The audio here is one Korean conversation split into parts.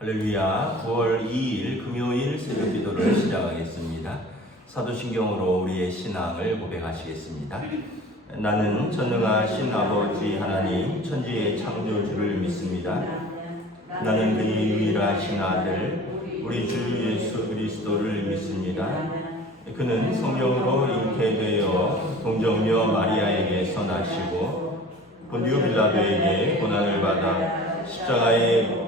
할렐루야. 9월 2일 금요일 새벽 기도를 시작하겠습니다. 사도신경으로 우리의 신앙을 고백하시겠습니다. 나는 전능하신 아버지 하나님 천지의 창조주를 믿습니다. 나는 그의 유일하신 아들 우리 주 예수 그리스도를 믿습니다. 그는 성령으로 잉태되어 동정녀 마리아에게서 나시고 본디오 빌라도에게 고난을 받아 십자가에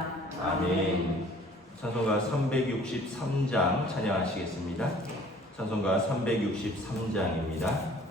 아멘. 찬송가 363장 찬양하시겠습니다. 찬송가 363장입니다.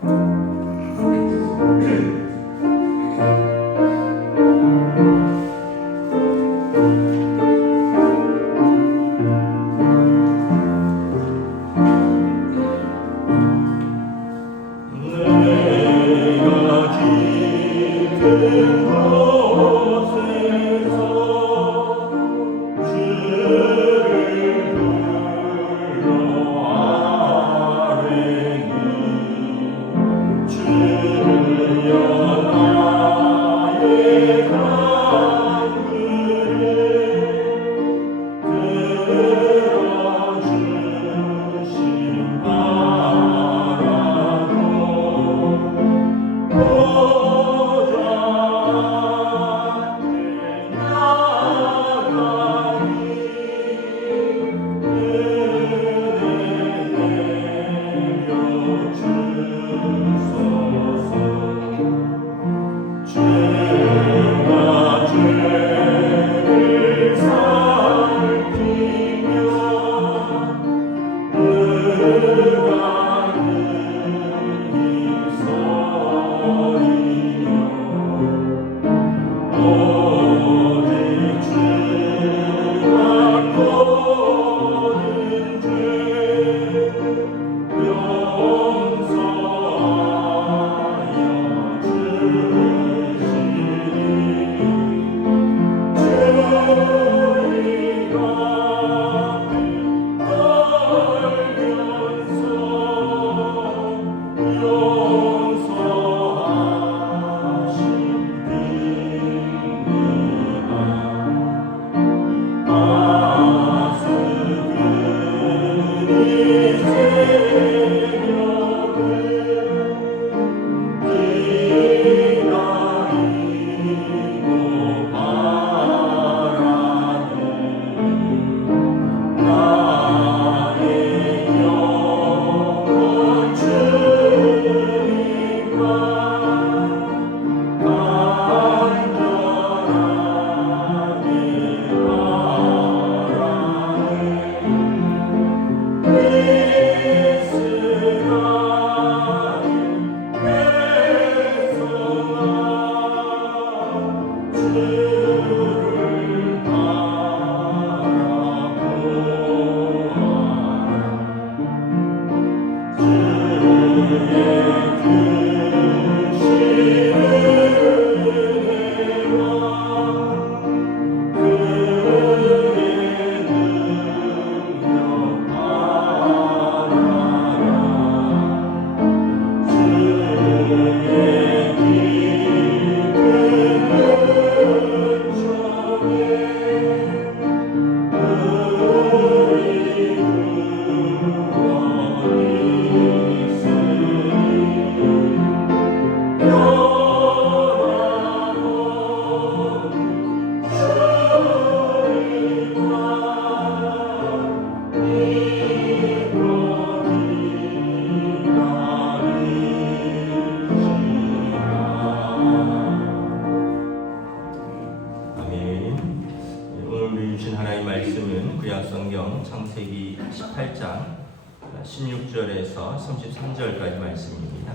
16절에서 33절까지 말씀입니다.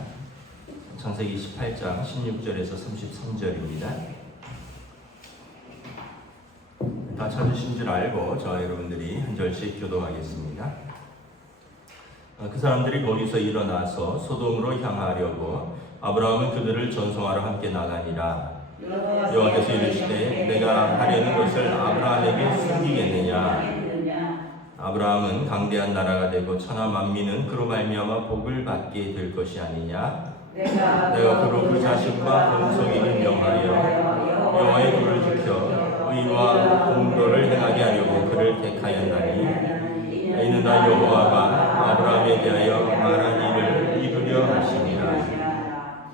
창세기 18장 16절에서 33절입니다. 다 찾으신 줄 알고 저와 여러분들이 한 절씩 교도하겠습니다. 어, 그 사람들이 거기서 일어나서 소돔으로 향하려고 아브라함은 그들을 전송하러 함께 나가니라. 여호와께서 이르시되 내가 하려는 것을 아브라함에게 숨기겠느냐? 아브라함은 강대한 나라가 되고 천하 만민은 그로 말미암아 복을 받게 될 것이 아니냐? 내가 그로 그 자식과 본속이를 명하여 여호와의 도를 지켜 의와 공도를 행하게 하려고 그를 택하였나니 이는 나 여호와가 아브라함에 대하여 말한 일을 이루려 하심이라.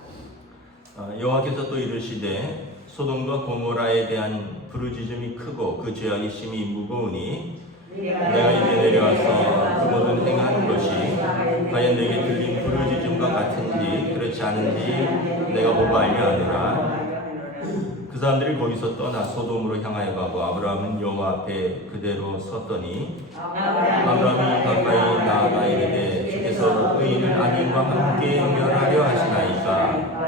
어, 여호와께서 또 이르시되 소돔과 고모라에 대한 부르짖음이 크고 그 죄악이 심히 무거우니 내가 이제 내려와서 그 모든 행하는 것이 과연 내게 들린 부르짖음과 같은지 그렇지 않은지 내가 보고 알려 하노라. 그 사람들이 거기서 떠나 소돔으로 향하여 가고 아브라함은 여호와 앞에 그대로 섰더니 아브라함이 가까이 나아가 이르되 주께서 의인을 악인과 함께 멸하려 하시나이까?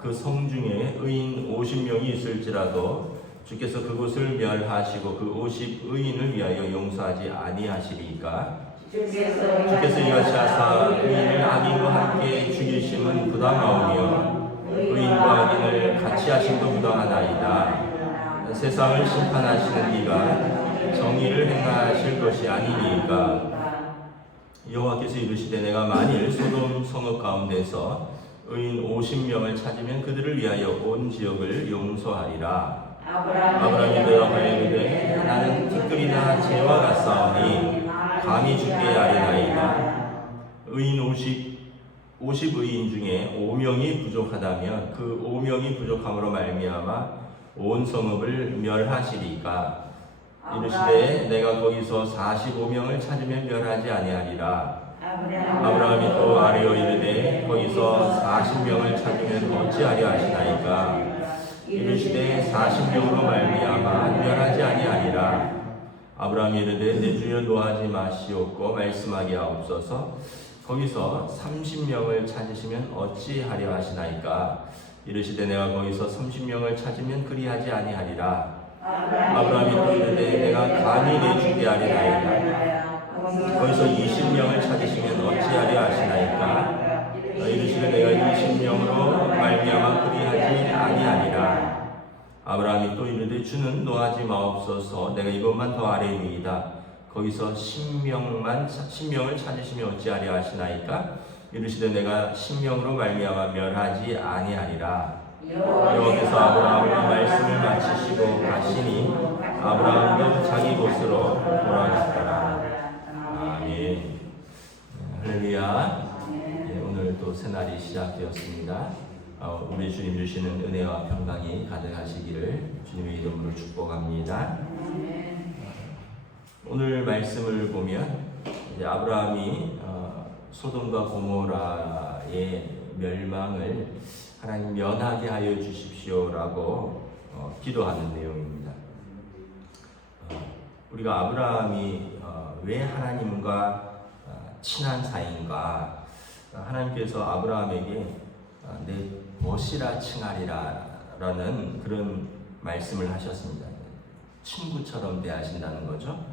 그 성 중에 의인 50명이 있을지라도 주께서 그곳을 멸하시고 그50 의인을 위하여 용서하지 아니하시리까? 주께서 이같이 하사 의인을 악인과 함께 죽이심은 부당하오며 의인과 악인을 같이 하심도 부당하나이다. 세상을 심판하시는 이가 정의를 행하실 것이 아니니까? 여호와께서 이르시되 내가 만일 소돔 성읍 가운데서 의인 50명을 찾으면 그들을 위하여 온 지역을 용서하리라 아브라함이 이르되 나는 티끌이나 재와 같사오니 감히 죽게 아뢰나이다. 의인 50 50 의인 중에 5명이 부족하다면 그 5명이 부족함으로 말미암아 온 성읍을 멸하시리까. 이르시되 내가 거기서 45명을 찾으면 멸하지 아니하리라. 아브라함이 또 아뢰어 이르되 거기서 40명을 찾으면 어찌하려 하시나이까 이르시되 40명으로 말미암아 멸하지 아니하리라. 아브라함이 이르되 내 주여 노하지 마시옵고 말씀하게 하옵소서. 거기서 30명을 찾으시면 어찌하려 하시나이까? 이르시되 내가 거기서 30명을 찾으면 그리하지 아니하리라. 아브라함이 또 이르되 내가 감히 내 주께 아뢰나이다. 거기서 20명을 찾으시면 어찌하려 하시나이까? 이르시되 내가 20명으로 말미암아 그리하지 아니하리라 아브라함이 또 이르되 주는 노하지 마옵소서. 내가 이것만 더 아뢰니이다. 거기서 10명만 10명을 찾으시면 어찌하려 하시나이까? 이르시되 내가 10명으로 말미암아 멸하지 아니하리라. 여호와께서 아브라함과 말씀을 마치시고 가시니 아브라함도 자기 곳으로 돌아갔더라. 아멘. 할렐루야. 예, 오늘 또 새날이 시작되었습니다. 어, 우리 주님 주시는 은혜와 평강이 가득하시기를 주님의 이름으로 축복합니다 오늘 말씀을 보면 아브라함이 어, 소돔과 고모라의 멸망을 하나님 면하게 하여 주십시오라고 어, 기도하는 내용입니다. 어, 우리가 아브라함이 어, 왜 하나님과 어, 친한 사이인가? 어, 하나님께서 아브라함에게 어, 내 벗이라 칭하리라라는 그런 말씀을 하셨습니다. 친구처럼 대하신다는 거죠.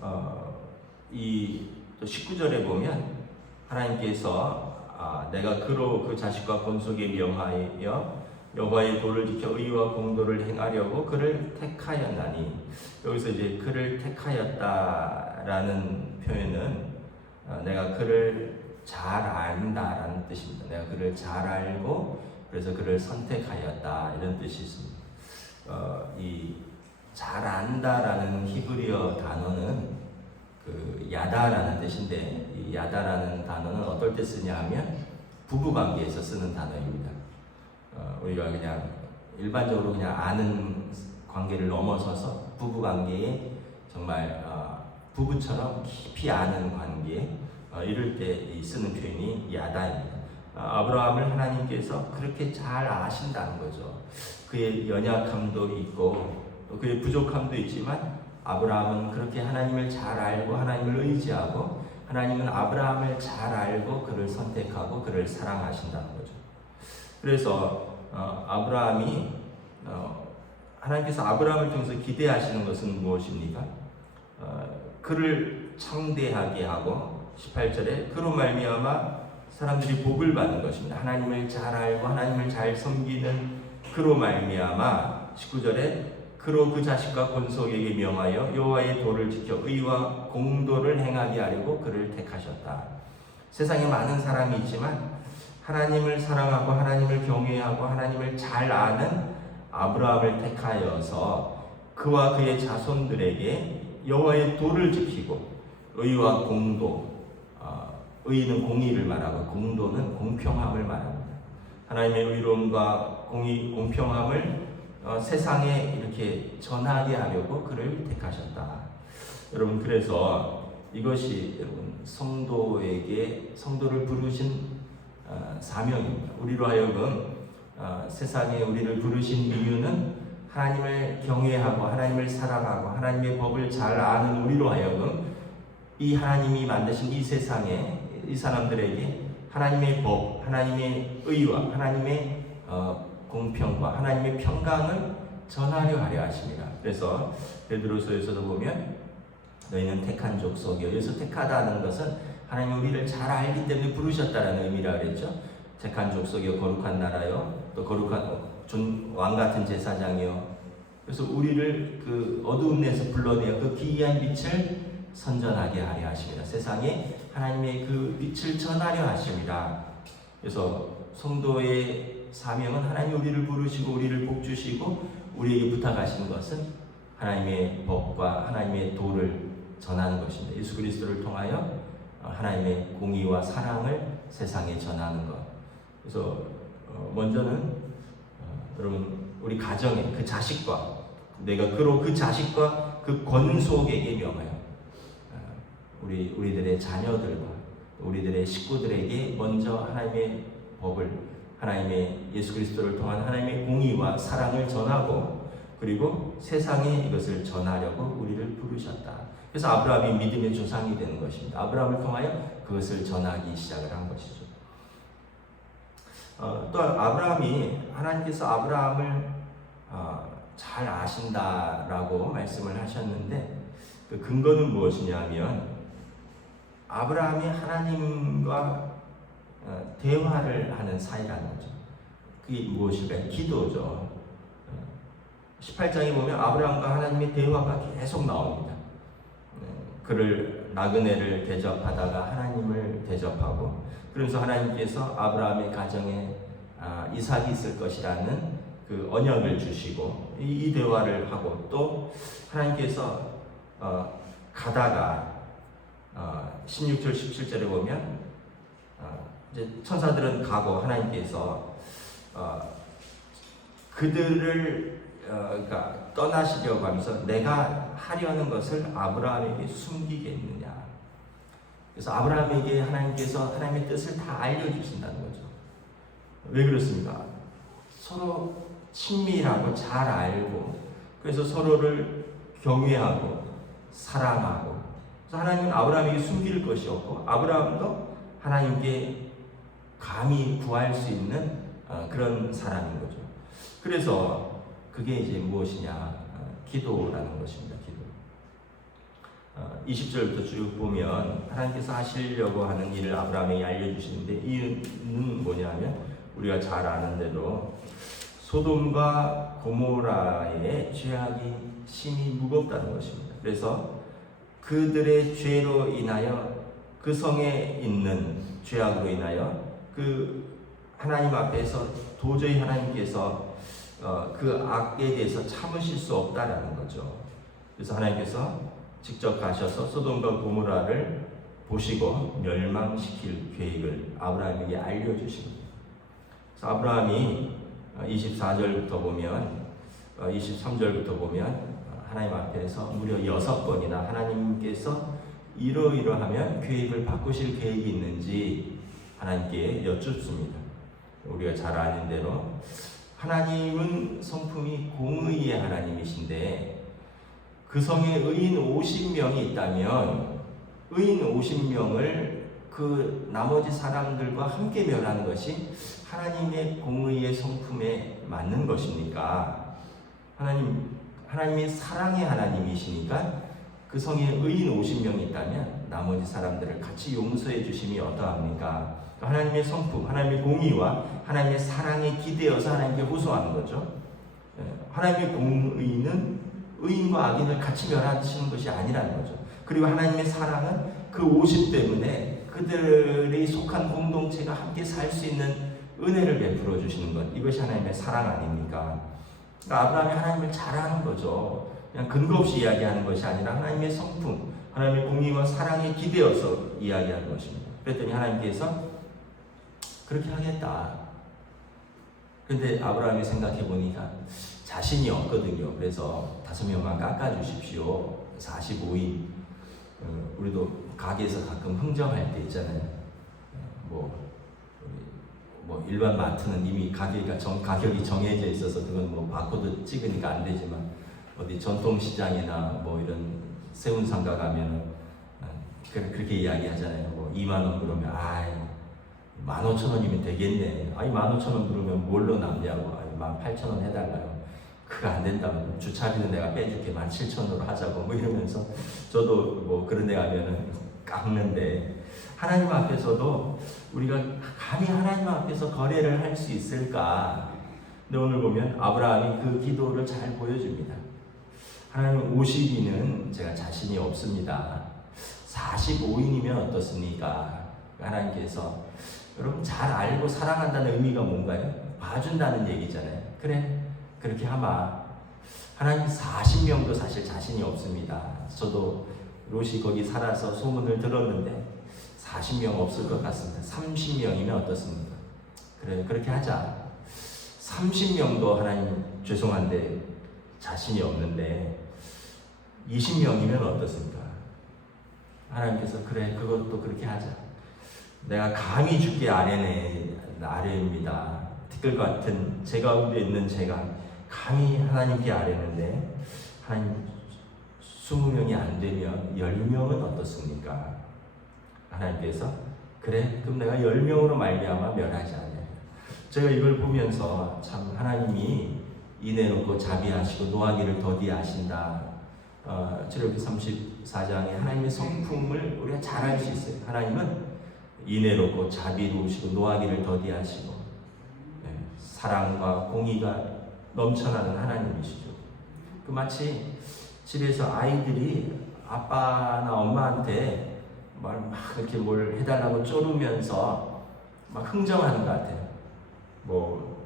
어, 이 19절에 보면 하나님께서 아, 내가 그로 그 자식과 본속에 명하여 여호와의 도를 지켜 의와 공도를 행하려고 그를 택하였나니 여기서 이제 그를 택하였다라는 표현은 어, 내가 그를 잘 안다라는 뜻입니다. 내가 그를 잘 알고 그래서 그를 선택하였다 이런 뜻이 있습니다. 어, 이잘 안다라는 히브리어 단어는 그 야다라는 뜻인데 이 야다라는 단어는 어떨 때 쓰냐 하면 부부 관계에서 쓰는 단어입니다. 어, 우리가 그냥 일반적으로 그냥 아는 관계를 넘어서서 부부 관계에 정말 어, 부부처럼 깊이 아는 관계 어, 이럴 때 쓰는 표현이 야다입니다. 어, 아브라함을 하나님께서 그렇게 잘 아신다는 거죠. 그의 연약함도 있고 또 그의 부족함도 있지만 아브라함은 그렇게 하나님을 잘 알고 하나님을 의지하고 하나님은 아브라함을 잘 알고 그를 선택하고 그를 사랑하신다는 거죠. 그래서 어, 아브라함이 어, 하나님께서 아브라함을 통해서 기대하시는 것은 무엇입니까? 어, 그를 창대하게 하고 18절에 그로 말미암아 사람들이 복을 받는 것입니다. 하나님을 잘 알고 하나님을 잘 섬기는 그로 말미암아 19절에 그로 그 자식과 권속에게 명하여 여호와의 도를 지켜 의와 공도를 행하게 하려고 그를 택하셨다. 세상에 많은 사람이 있지만 하나님을 사랑하고 하나님을 경외하고 하나님을 잘 아는 아브라함을 택하여서 그와 그의 자손들에게 여호와의 도를 지키고 의와 공도 어, 의는 공의를 말하고 공도는 공평함을 말합니다. 하나님의 의로움과 공의 공평함을 어, 세상에 이렇게 전하게 하려고 그를 택하셨다. 여러분 그래서 이것이 여러분 성도에게 성도를 부르신 어, 사명입니다. 우리로 하여금 어, 세상에 우리를 부르신 이유는 하나님을 경외하고 하나님을 사랑하고 하나님의 법을 잘 아는 우리로 하여금 이 하나님이 만드신 이 세상에 이 사람들에게 하나님의 법, 하나님의 의와 하나님의 어, 공평과 하나님의 평강을 전하려 하려 하십니다. 그래서 베드로서에서도 보면 너희는 택한 족속이요. 여기서 택하다는 것은 하나님 우리를 잘 알기 때문에 부르셨다라는 의미라 그랬죠. 택한 족속이요, 거룩한 나라요, 또 거룩한 왕 같은 제사장이요. 그래서 우리를 그 어두운 데서 불러내어 그 기이한 빛을 선전하게 하려 하십니다. 세상에 하나님의 그 빛을 전하려 하십니다. 그래서 성도의 사명은 하나님 우리를 부르시고 우리를 복 주시고 우리에게 부탁하시는 것은 하나님의 법과 하나님의 도를 전하는 것입니다. 예수 그리스도를 통하여 하나님의 공의와 사랑을 세상에 전하는 것. 그래서 어, 먼저는 어, 여러분 우리 가정에 그 자식과 내가 그로 그 자식과 그 권속에게 명하여 어, 우리 우리들의 자녀들과 우리들의 식구들에게 먼저 하나님의 법을 하나님의 예수 그리스도를 통한 하나님의 공의와 사랑을 전하고 그리고 세상에 이것을 전하려고 우리를 부르셨다. 그래서 아브라함이 믿음의 조상이 되는 것입니다. 아브라함을 통하여 그것을 전하기 시작을 한 것이죠. 어, 또 아브라함이 하나님께서 아브라함을 어, 잘 아신다라고 말씀을 하셨는데 그 근거는 무엇이냐면 아브라함이 하나님과 어, 대화를 하는 사이라는 거죠. 그게 무엇일까요? 기도죠. 18장에 보면 아브라함과 하나님의 대화가 계속 나옵니다. 그를 나그네를 대접하다가 하나님을 대접하고 그러면서 하나님께서 아브라함의 가정에 아, 이삭이 있을 것이라는 그 언약을 주시고 이, 이 대화를 하고 또 하나님께서 어, 가다가 어, 16절 17절에 보면 어, 이제 천사들은 가고 하나님께서 어, 그들을 어, 그러니까 떠나시려고 하면서 내가 하려는 것을 아브라함에게 숨기겠느냐. 그래서 아브라함에게 하나님께서 하나님의 뜻을 다 알려주신다는 거죠. 왜 그렇습니까? 서로 친밀하고 잘 알고 그래서 서로를 경외하고 사랑하고 그래서 하나님은 아브라함에게 숨길 것이 없고 아브라함도 하나님께 감히 구할 수 있는 어, 그런 사람인 거죠. 그래서 그게 이제 무엇이냐? 어, 기도라는 것입니다. 기도. 20절부터 어, 쭉 보면 하나님께서 하시려고 하는 일을 아브라함에게 알려주시는데 이유는 뭐냐면 우리가 잘 아는 대로 소돔과 고모라의 죄악이 심히 무겁다는 것입니다. 그래서 그들의 죄로 인하여 그 성에 있는 죄악으로 인하여 그 하나님 앞에서 도저히 하나님께서 어, 그 악에 대해서 참으실 수 없다라는 거죠. 그래서 하나님께서 직접 가셔서 소돔과 고모라를 보시고 멸망시킬 계획을 아브라함에게 알려주십니다. 아브라함이 24절부터 보면 23절부터 어, 보면 하나님 앞에서 무려 여섯 번이나 하나님께서 이러이러하면 계획을 바꾸실 계획이 있는지 하나님께 여쭙습니다. 우리가 잘 아는 대로 하나님은 성품이 공의의 하나님이신데 그 성에 의인 50명이 있다면 의인 50명을 그 나머지 사람들과 함께 멸하는 것이 하나님의 공의의 성품에 맞는 것입니까? 하나님 하나님이 사랑의 하나님이시니까 그 성에 의인 50명이 있다면 나머지 사람들을 같이 용서해 주심이 어떠합니까? 하나님의 성품, 하나님의 공의와 하나님의 사랑에 기대어서 하나님께 호소하는 거죠. 예, 하나님의 공의는 의인과 악인을 같이 멸하시는 것이 아니라는 거죠. 그리고 하나님의 사랑은 그 50 때문에 그들이 속한 공동체가 함께 살 수 있는 은혜를 베풀어 주시는 것. 이것이 하나님의 사랑 아닙니까? 그러니까 아브라함이 하나님을 잘하는 거죠. 그냥 근거 없이 이야기하는 것이 아니라 하나님의 성품, 하나님의 공의와 사랑에 기대어서 이야기하는 것입니다. 그랬더니 하나님께서 그렇게 하겠다. 근데 아브라함이 생각해 보니까 자신이 없거든요. 그래서 다섯 명만 깎아 주십시오. 45인. 어, 우리도 가게에서 가끔 흥정할 때 있잖아요. 어, 뭐, 뭐 일반 마트는 이미 가격이 정, 가격이 정해져 있어서 그건 뭐 바코드 찍으니까 안 되지만 어디 전통시장이나 뭐 이런 세운 상가 가면은 어, 그- 그렇게 이야기하잖아요. 뭐 2만 원 그러면 아이 만 오천 원이면 되겠네. 아니 만 오천 원 그러면 뭘로 남냐고. 아니 만 팔천 원 해달라요. 그거 안 된다면 주차비는 내가 빼줄게. 만 칠천 원으로 하자고 뭐 이러면서 저도 뭐 그런 데 가면은 깎는데 하나님 앞에서도 우리가 감히 하나님 앞에서 거래를 할 수 있을까? 근데 오늘 보면 아브라함이 그 기도를 잘 보여줍니다. 하나님 50인은 제가 자신이 없습니다. 45인이면 어떻습니까? 하나님께서 여러분 잘 알고 사랑한다는 의미가 뭔가요? 봐준다는 얘기잖아요. 그래 그렇게 하마. 하나님 40명도 사실 자신이 없습니다. 저도 롯이 거기 살아서 소문을 들었는데 40명 없을 것 같습니다. 30명이면 어떻습니까? 그래 그렇게 하자. 30명도 하나님 죄송한데 자신이 없는데 20명이면 어떻습니까? 하나님께서 그래 그것도 그렇게 하자. 내가 감히 죽게 아뢰네 아뢰입니다. 티끌 같은 제 가운데 있는 제가 감히 하나님께 아뢰는데 하나님 20명이 안 되면 10명은 어떻습니까? 하나님께서 그래 그럼 내가 10명으로 말미암아 멸하지 않냐. 제가 이걸 보면서 참 하나님이 인내롭고 자비하시고 노하기를 더디하신다. 어, 출애굽기 34장에 하나님의 성품을 우리가 잘 알 수 있어요. 하나님은 인내롭고 자비로우시고 노하기를 더디하시고 네, 사랑과 공의가 넘쳐나는 하나님이시죠. 그 마치 집에서 아이들이 아빠나 엄마한테 막, 막 이렇게 뭘 해달라고 쪼르면서 막 흥정하는 것 같아요. 뭐,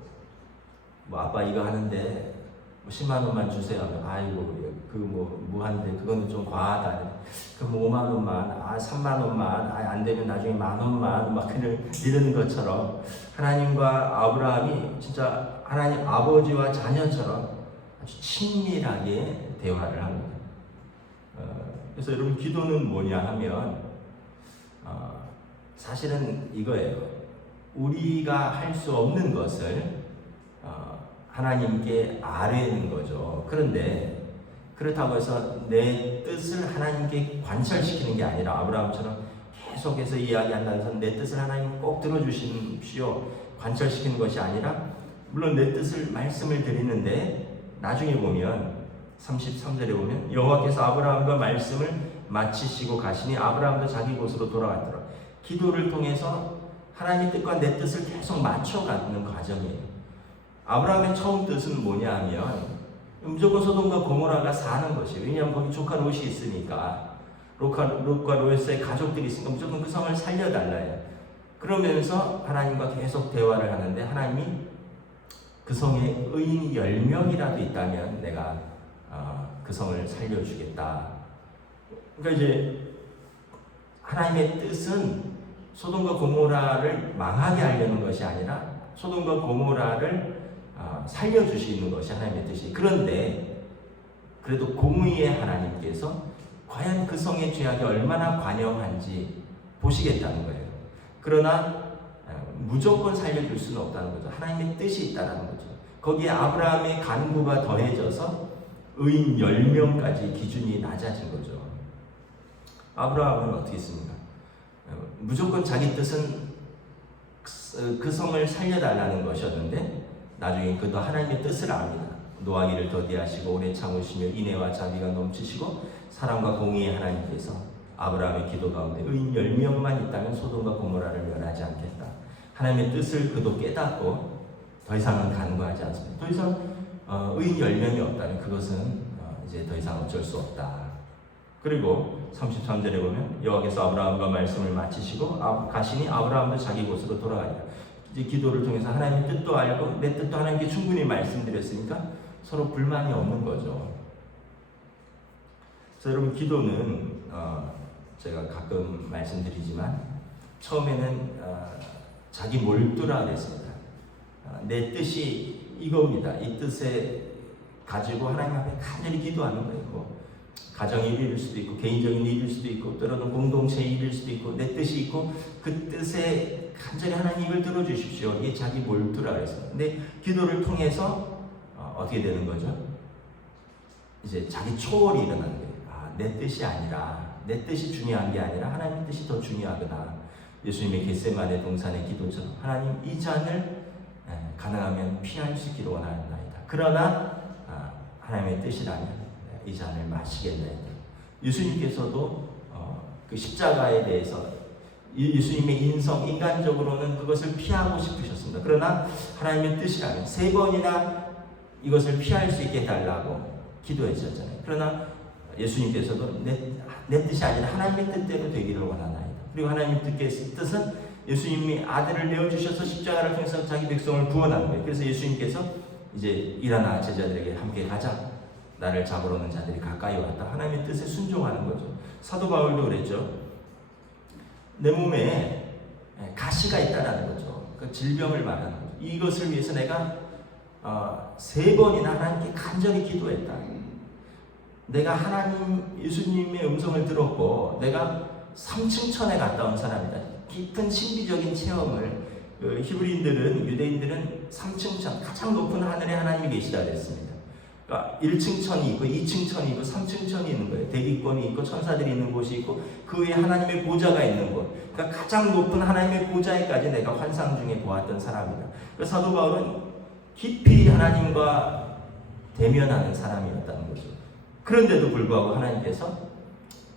뭐 아빠 이거 하는데 뭐 10만 원만 주세요. 하면 아이고 그뭐 무한대 그거는 좀 과하다. 그럼 5만 원만 아 3만 원만 아 안 되면 나중에 만 원만 막 그냥 이러는 것처럼 하나님과 아브라함이 진짜 하나님 아버지와 자녀처럼 아주 친밀하게 대화를 합니다. 어, 그래서 여러분 기도는 뭐냐 하면 어, 사실은 이거예요. 우리가 할 수 없는 것을 어, 하나님께 아뢰는 거죠. 그런데 그렇다고 해서 내 뜻을 하나님께 관철시키는 게 아니라 아브라함처럼 계속해서 이야기한다면서 내 뜻을 하나님 꼭 들어주십시오. 관철시키는 것이 아니라 물론 내 뜻을 말씀을 드리는데 나중에 보면 33절에 보면 여호와께서 아브라함과 말씀을 마치시고 가시니 아브라함도 자기 곳으로 돌아갔더라. 기도를 통해서 하나님의 뜻과 내 뜻을 계속 맞춰가는 과정이에요. 아브라함의 처음 뜻은 뭐냐 하면 무조건 소돔과 고모라가 사는 것이에요. 왜냐하면 거기 조카 롯이 있으니까 롯과, 롯과 롯의 가족들이 있으니까 무조건 그 성을 살려달라요. 그러면서 하나님과 계속 대화를 하는데 하나님이 그 성에 의인이 10명이라도 있다면 내가 어, 그 성을 살려주겠다. 그러니까 이제 하나님의 뜻은 소돔과 고모라를 망하게 하려는 것이 아니라 소돔과 고모라를 어, 살려주시는 것이 하나님의 뜻이. 그런데 그래도 공의의 하나님께서 과연 그 성의 죄악이 얼마나 관영한지 보시겠다는 거예요. 그러나 어, 무조건 살려줄 수는 없다는 거죠. 하나님의 뜻이 있다는 거죠. 거기에 아브라함의 간구가 더해져서 의인 10명까지 기준이 낮아진 거죠. 아브라함은 어떻게 했습니까? 어, 무조건 자기 뜻은 그 성을 살려달라는 것이었는데 나중에 그도 하나님의 뜻을 압니다. 노하기를 더디하시고 오래 참으시며 인애와 자비가 넘치시고 사랑과 공의의 하나님께서 아브라함의 기도 가운데 의인 10명만 있다면 소돔과 고모라를 멸하지 않겠다. 하나님의 뜻을 그도 깨닫고 더 이상은 간구하지 않습니다. 더 이상 어, 의인 10명이 없다면 그것은 어, 이제 더 이상 어쩔 수 없다. 그리고 33절에 보면 여호와께서 아브라함과 말씀을 마치시고 아, 가시니 아브라함도 자기 곳으로 돌아가니라. 이제 기도를 통해서 하나님의 뜻도 알고 내 뜻도 하나님께 충분히 말씀드렸으니까 서로 불만이 없는 거죠. 그래서 여러분 기도는 어, 제가 가끔 말씀드리지만 처음에는 어, 자기 몰두라 그랬습니다. 어, 내 뜻이 이겁니다. 이 뜻에 가지고 하나님 앞에 간절히 기도하는 거예요. 뭐 가정의 일일 수도 있고 개인적인 일일 수도 있고 때로는 공동체 일일 수도 있고 내 뜻이 있고 그 뜻에 간절히 하나님 입을 들어주십시오. 이게 자기 몰두라 그랬어요. 근데 기도를 통해서 어, 어떻게 되는 거죠? 이제 자기 초월이 일어나는 거예요. 아, 내 뜻이 아니라 내 뜻이 중요한 게 아니라 하나님 뜻이 더 중요하구나. 예수님의 겟세만의 동산의 기도처럼 하나님 이 잔을 에, 가능하면 피할 수 있기를 원하나이다. 그러나 아, 하나님의 뜻이라면 이 잔을 마시겠나이다. 예수님께서도 어, 그 십자가에 대해서 이 예수님의 인성 인간적으로는 그것을 피하고 싶으셨습니다. 그러나 하나님의 뜻이라면 세 번이나 이것을 피할 수 있게 해달라고 기도해 주셨잖아요. 그러나 예수님께서도 내, 내 뜻이 아니라 하나님의 뜻대로 되기를 원하나이다. 그리고 하나님의 뜻- 뜻은 예수님이 아들을 내어주셔서 십자가를 통해서 자기 백성을 구원하는 거예요. 그래서 예수님께서 이제 일어나 제자들에게 함께 가자. 나를 잡으러 오는 자들이 가까이 왔다. 하나님의 뜻에 순종하는 거죠. 사도 바울도 그랬죠. 내 몸에 가시가 있다라는 거죠. 그 질병을 말하는 거죠. 이것을 위해서 내가 어, 세 번이나 하나님께 간절히 기도했다. 내가 하나님 예수님의 음성을 들었고 내가 3층 천에 갔다 온 사람이다. 깊은 신비적인 체험을 그 히브리인들은 유대인들은 3층 천 가장 높은 하늘에 하나님이 계시다 그랬습니다. 그러니까 1층 천이 있고 2층 천이 있고 3층 천이 있는 거예요. 대기권이 있고 천사들이 있는 곳이 있고 그 위에 하나님의 보좌가 있는 곳. 그러니까 가장 높은 하나님의 보좌에까지 내가 환상 중에 보았던 사람이다. 그래서 사도 바울은 깊이 하나님과 대면하는 사람이었다는 거죠. 그런데도 불구하고 하나님께서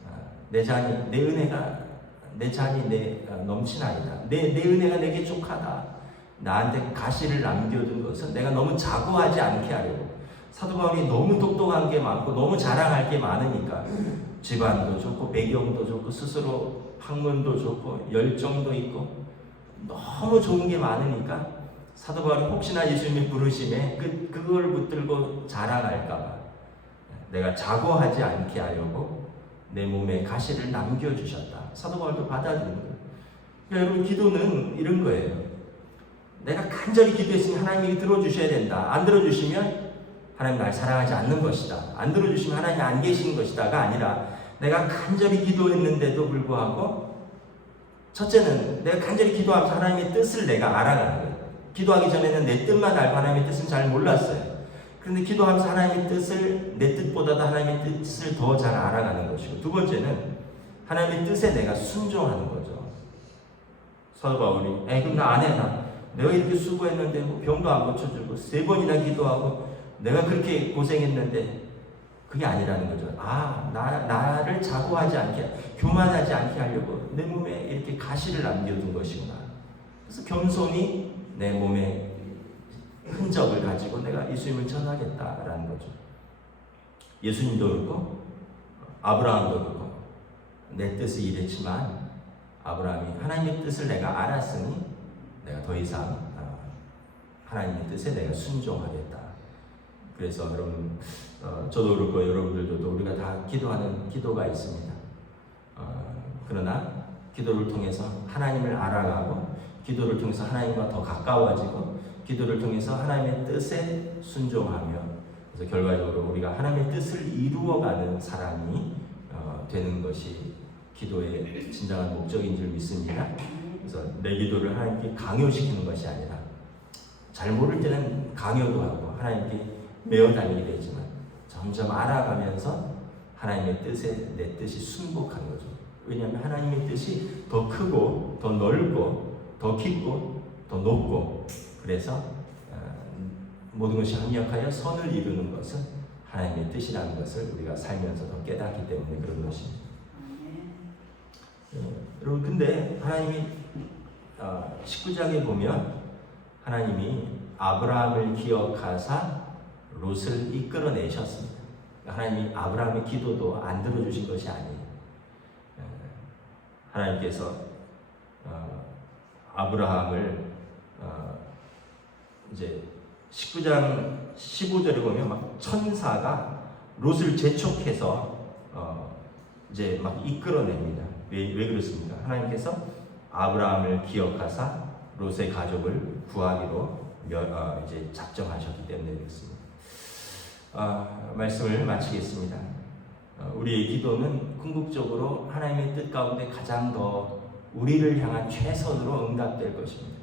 아, 내 잔이 내 은혜가 내 잔이 내 어, 넘치나이다. 내, 내 은혜가 내게 족하다. 나한테 가시를 남겨둔 것은 내가 너무 자고하지 않게 하려고. 사도 바울이 너무 똑똑한 게 많고 너무 자랑할 게 많으니까 집안도 좋고 배경도 좋고 스스로 학문도 좋고 열정도 있고 너무 좋은 게 많으니까 사도 바울이 혹시나 예수님의 부르심에 그 그걸 붙들고 자랑할까봐 내가 자고하지 않게 하려고 내 몸에 가시를 남겨주셨다. 사도 바울도 받아들인 거예요. 그러니까 여러분 기도는 이런 거예요. 내가 간절히 기도했으니 하나님이 들어주셔야 된다. 안 들어주시면 하나님 날 사랑하지 않는 것이다. 안 들어주시면 하나님 안 계시는 것이다가 아니라 내가 간절히 기도했는데도 불구하고 첫째는 내가 간절히 기도하면서 하나님의 뜻을 내가 알아가는 거예요. 기도하기 전에는 내 뜻만 알고 하나님의 뜻은 잘 몰랐어요. 그런데 기도하면서 하나님의 뜻을 내 뜻보다도 하나님의 뜻을 더 잘 알아가는 것이고 두 번째는 하나님의 뜻에 내가 순종하는 거죠. 사도 바울이 에 그럼 나 안 해. 나 내가 이렇게 수고했는데 뭐 병도 안 고쳐주고 세 번이나 기도하고 내가 그렇게 고생했는데 그게 아니라는 거죠. 아, 나, 나를 자고하지 않게, 교만하지 않게 하려고 내 몸에 이렇게 가시를 남겨둔 것이구나. 그래서 겸손히 내 몸에 흔적을 가지고 내가 예수님을 전하겠다라는 거죠. 예수님도 그렇고, 아브라함도 그렇고, 내 뜻이 이랬지만, 아브라함이 하나님의 뜻을 내가 알았으니, 내가 더 이상 어, 하나님의 뜻에 내가 순종하겠다. 그래서 여러분, 어, 저도 그렇고 여러분들도 우리가 다 기도하는 기도가 있습니다. 어, 그러나 기도를 통해서 하나님을 알아가고, 기도를 통해서 하나님과 더 가까워지고, 기도를 통해서 하나님의 뜻에 순종하며, 그래서 결과적으로 우리가 하나님의 뜻을 이루어가는 사람이 어, 되는 것이 기도의 진정한 목적인 줄 믿습니다. 그래서 내 기도를 하나님께 강요시키는 것이 아니라 잘 모를 때는 강요도 하고 하나님께 매어 다니게 되지만 점점 알아가면서 하나님의 뜻에 내 뜻이 순복하는 거죠. 왜냐하면 하나님의 뜻이 더 크고 더 넓고 더 깊고 더 높고 그래서 어, 모든 것이 합력하여 선을 이루는 것은 하나님의 뜻이라는 것을 우리가 살면서 더 깨닫기 때문에 그런 것입니다. 예, 여러분 근데 하나님이 어, 19장에 보면 하나님이 아브라함을 기억하사 롯을 이끌어내셨습니다. 하나님이 아브라함의 기도도 안 들어주신 것이 아니에요. 예, 하나님께서 어, 아브라함을 어, 이제 19장 15절에 보면 막 천사가 롯을 재촉해서 어, 이제 막 이끌어냅니다. 왜, 왜 그렇습니까? 하나님께서 아브라함을 기억하사 롯의 가족을 구하기로 며- 어, 이제 작정하셨기 때문에 그렇습니다. 아, 말씀을 마치겠습니다. 어, 우리의 기도는 궁극적으로 하나님의 뜻 가운데 가장 더 우리를 향한 최선으로 응답될 것입니다.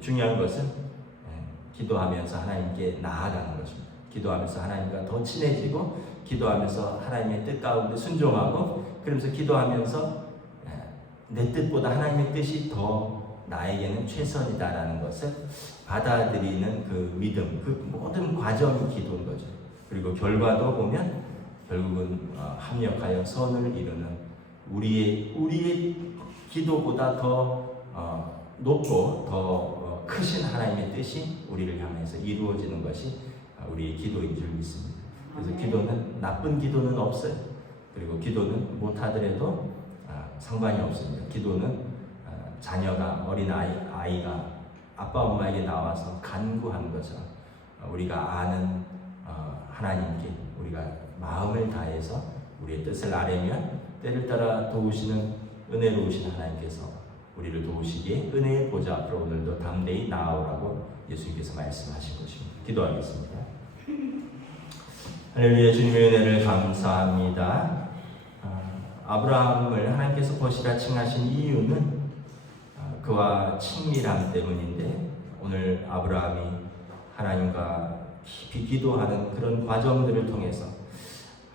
중요한 것은 예, 기도하면서 하나님께 나아가는 것입니다. 기도하면서 하나님과 더 친해지고 기도하면서 하나님의 뜻 가운데 순종하고 그러면서 기도하면서 예, 내 뜻보다 하나님의 뜻이 더 나에게는 최선이다라는 것을 받아들이는 그 믿음, 그 모든 과정이 기도인 거죠. 그리고 결과도 보면 결국은 어, 합력하여 선을 이루는 우리의 우리의 기도보다 더 어, 높고 더 어, 크신 하나님의 뜻이 우리를 향해서 이루어지는 것이 어, 우리의 기도인 줄 믿습니다. 그래서 기도는 나쁜 기도는 없어요. 그리고 기도는 못하더라도 아, 상관이 없습니다. 기도는 아, 자녀가 어린 아이 아이가 아빠 엄마에게 나와서 간구하는 것처럼 어, 우리가 아는 어, 하나님께 우리가 마음을 다해서 우리의 뜻을 아뢰면 때를 따라 도우시는 은혜로우신 하나님께서 우리를 도우시기에 은혜의 보좌 앞으로 오늘도 담대히 나아오라고 예수님께서 말씀하신 것입니다. 기도하겠습니다. 할렐루야 주님의 은혜를 감사합니다. 아, 아브라함을 하나님께서 보시라 칭하신 이유는 아, 그와 친밀함 때문인데 오늘 아브라함이 하나님과 깊이 기도하는 그런 과정들을 통해서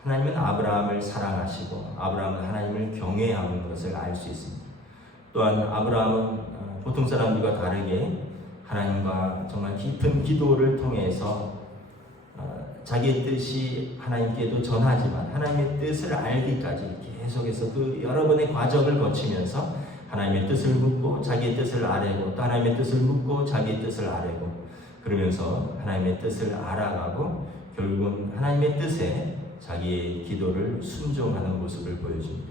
하나님은 아브라함을 사랑하시고 아브라함은 하나님을 경외하는 것을 알 수 있습니다. 또한 아브라함은 어, 보통 사람들과 다르게 하나님과 정말 깊은 기도를 통해서 어, 자기의 뜻이 하나님께도 전하지만 하나님의 뜻을 알기까지 계속해서 그 여러 번의 과정을 거치면서 하나님의 뜻을 묻고 자기의 뜻을 아뢰고 또 하나님의 뜻을 묻고 자기의 뜻을 아뢰고 그러면서 하나님의 뜻을 알아가고 결국은 하나님의 뜻에 자기의 기도를 순종하는 모습을 보여줍니다.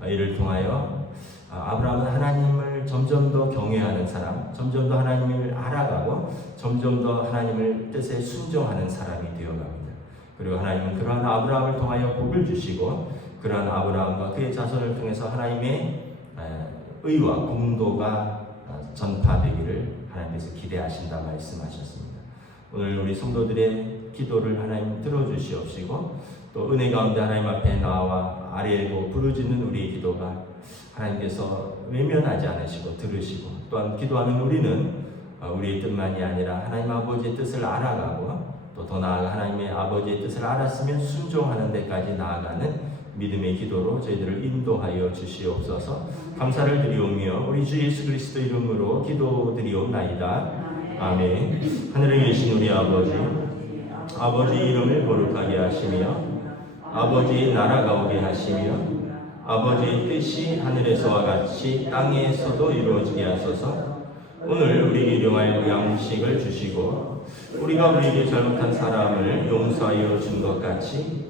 아, 이를 통하여 아, 아브라함은 하나님을 점점 더 경외하는 사람, 점점 더 하나님을 알아가고 점점 더 하나님을 뜻에 순종하는 사람이 되어갑니다. 그리고 하나님은 그러한 아브라함을 통하여 복을 주시고 그러한 아브라함과 그의 자손을 통해서 하나님의 에, 의와 공도가 아, 전파되기를 하나님께서 기대하신다 말씀하셨습니다. 오늘 우리 성도들의 기도를 하나님 들어주시옵시고 또 은혜 가운데 하나님 앞에 나와 아뢰고 부르짖는 우리의 기도가 하나님께서 외면하지 않으시고 들으시고 또한 기도하는 우리는 어, 우리의 뜻만이 아니라 하나님 아버지의 뜻을 알아가고 또 더 나아가 하나님의 아버지의 뜻을 알았으면 순종하는 데까지 나아가는 믿음의 기도로 저희들을 인도하여 주시옵소서. 감사를 드리오며 우리 주 예수 그리스도 이름으로 기도드리옵나이다. 아멘. 하늘에 계신 우리 아버지 아버지 이름을 거룩하게 하시며 아버지의 나라가 오게 하시며 아버지의 뜻이 하늘에서와 같이 땅에서도 이루어지게 하소서. 오늘 우리에게 일용할 양식을 주시고 우리가 우리에게 잘못한 사람을 용서하여 준 것 같이